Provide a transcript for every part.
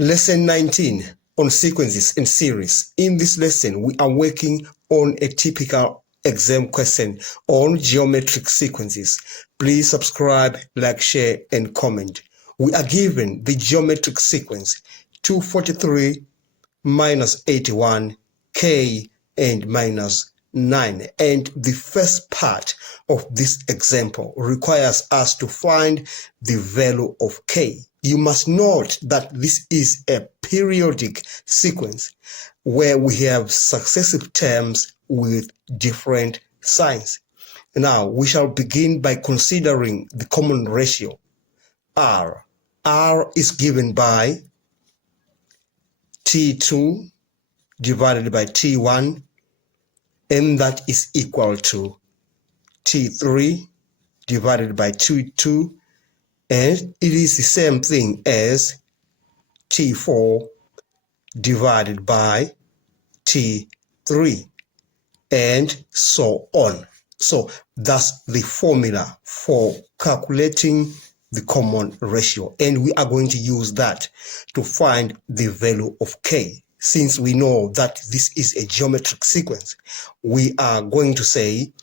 Lesson 19 on sequences and series. In this lesson, we are working on a typical exam question on geometric sequences. Please subscribe, like, share, and comment. We are given the geometric sequence 243 minus 81, k, and minus 9. And the first part of this example requires us to find the value of k. You must note that this is a periodic sequence where we have successive terms with different signs. Now, we shall begin by considering the common ratio, r. R is given by T2 divided by T1, and that is equal to T3 divided by T2, and it is the same thing as T4 divided by T3, and so on. So that's the formula for calculating the common ratio, and we are going to use that to find the value of k. Since we know that this is a geometric sequence, we are going to say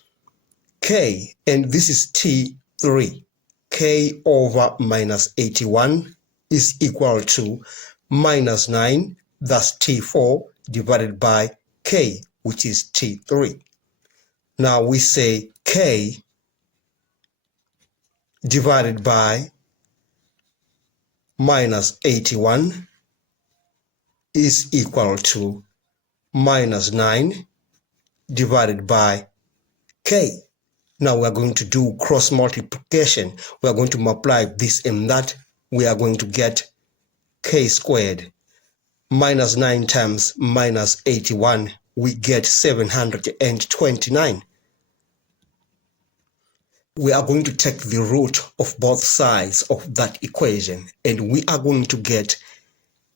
k, and this is T3. K over minus 81 is equal to minus 9, that's T4 divided by k, which is T3. Now we say k divided by minus 81 is equal to minus 9 divided by k. Now we are going to do cross multiplication. We are going to multiply this and that. We are going to get k squared. Minus 9 times minus 81, we get 729. We are going to take the root of both sides of that equation, and we are going to get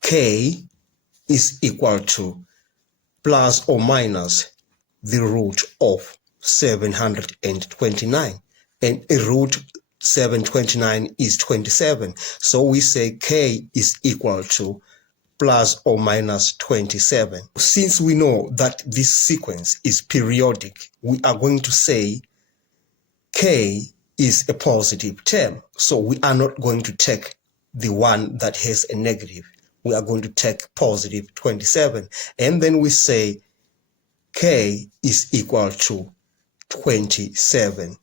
k is equal to plus or minus the root of 729, and a root 729 is 27. So we say k is equal to plus or minus 27. Since we know that this sequence is periodic, we are going to say k is a positive term. So we are not going to take the one that has a negative. We are going to take positive 27. And then we say k is equal to 27.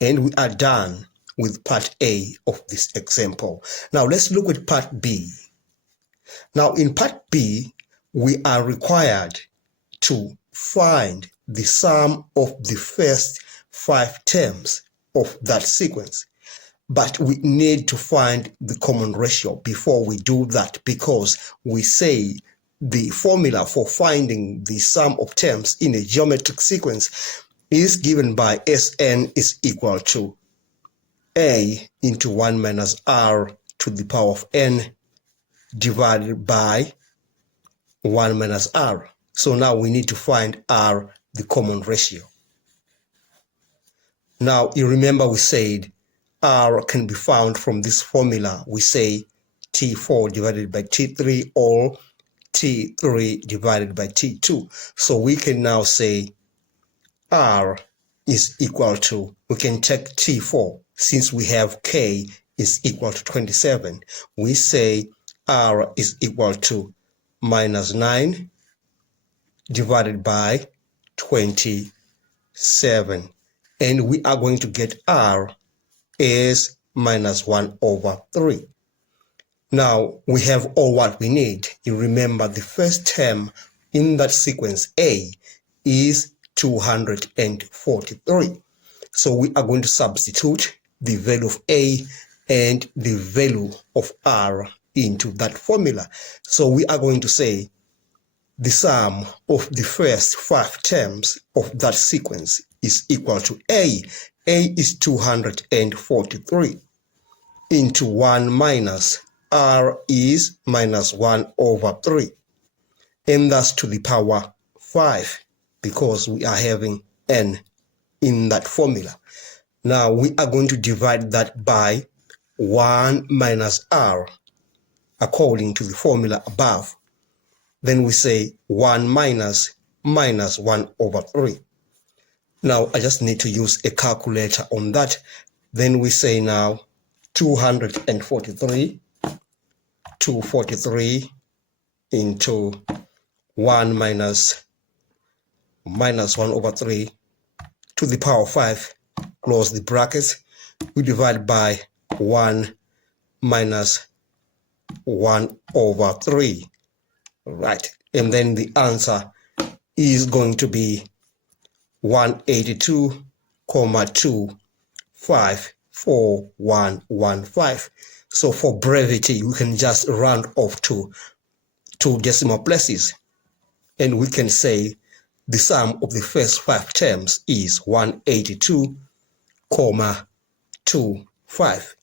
And we are done with part A of this example. Now let's look at part B. Now in part B, we are required to find the sum of the first 5 terms of that sequence. But we need to find the common ratio before we do that, because we say the formula for finding the sum of terms in a geometric sequence is given by Sn is equal to a into 1 minus r to the power of n divided by 1 minus r. So now we need to find r, the common ratio. Now you remember we said r can be found from this formula. We say T4 divided by T3 or T3 divided by T2. So we can now say r is equal to, we can take T4 since we have k is equal to 27. We say r is equal to minus 9 divided by 27. And we are going to get r is minus 1 over 3. Now we have all what we need. You remember the first term in that sequence, a, is 243. So we are going to substitute the value of a and the value of r into that formula. So we are going to say the sum of the first 5 terms of that sequence is equal to a. A is 243 into 1 minus r is minus 1 over 3. And that's to the power 5 because we are having n in that formula. Now we are going to divide that by 1 minus r. according to the formula above. Then we say 1 minus 1 over 3. Now I just need to use a calculator on that. Then we say now 243 into 1 minus 1 over 3 to the power of 5, close the brackets. We divide by 1 minus 1 over 3. Right, and then the answer is going to be 182,254,115. So for brevity, we can just round off to 2 decimal places, and we can say the sum of the first 5 terms is 182,25.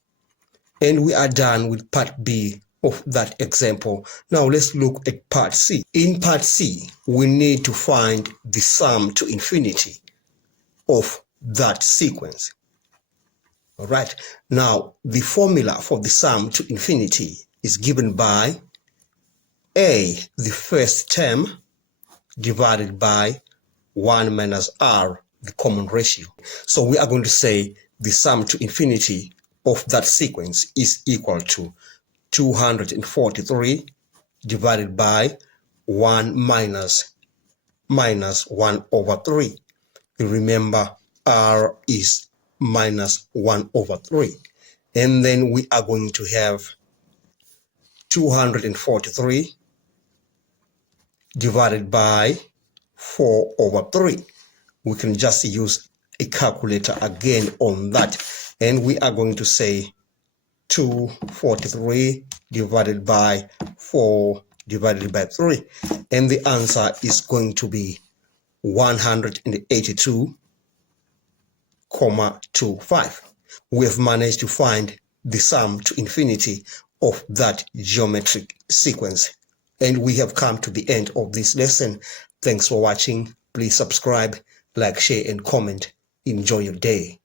And we are done with part B of that example. Now let's look at part C. In part C, we need to find the sum to infinity of that sequence. All right. Now the formula for the sum to infinity is given by A, the first term, divided by 1 minus r, the common ratio. So we are going to say the sum to infinity of that sequence is equal to 243 divided by 1 minus 1 over 3. You remember r is minus 1 over 3. And then we are going to have 243 divided by 4 over 3. We can just use a calculator again on that. And we are going to say 243 divided by 4 divided by 3. And the answer is going to be 182,25. We have managed to find the sum to infinity of that geometric sequence. And we have come to the end of this lesson. Thanks for watching. Please subscribe, like, share, and comment. Enjoy your day.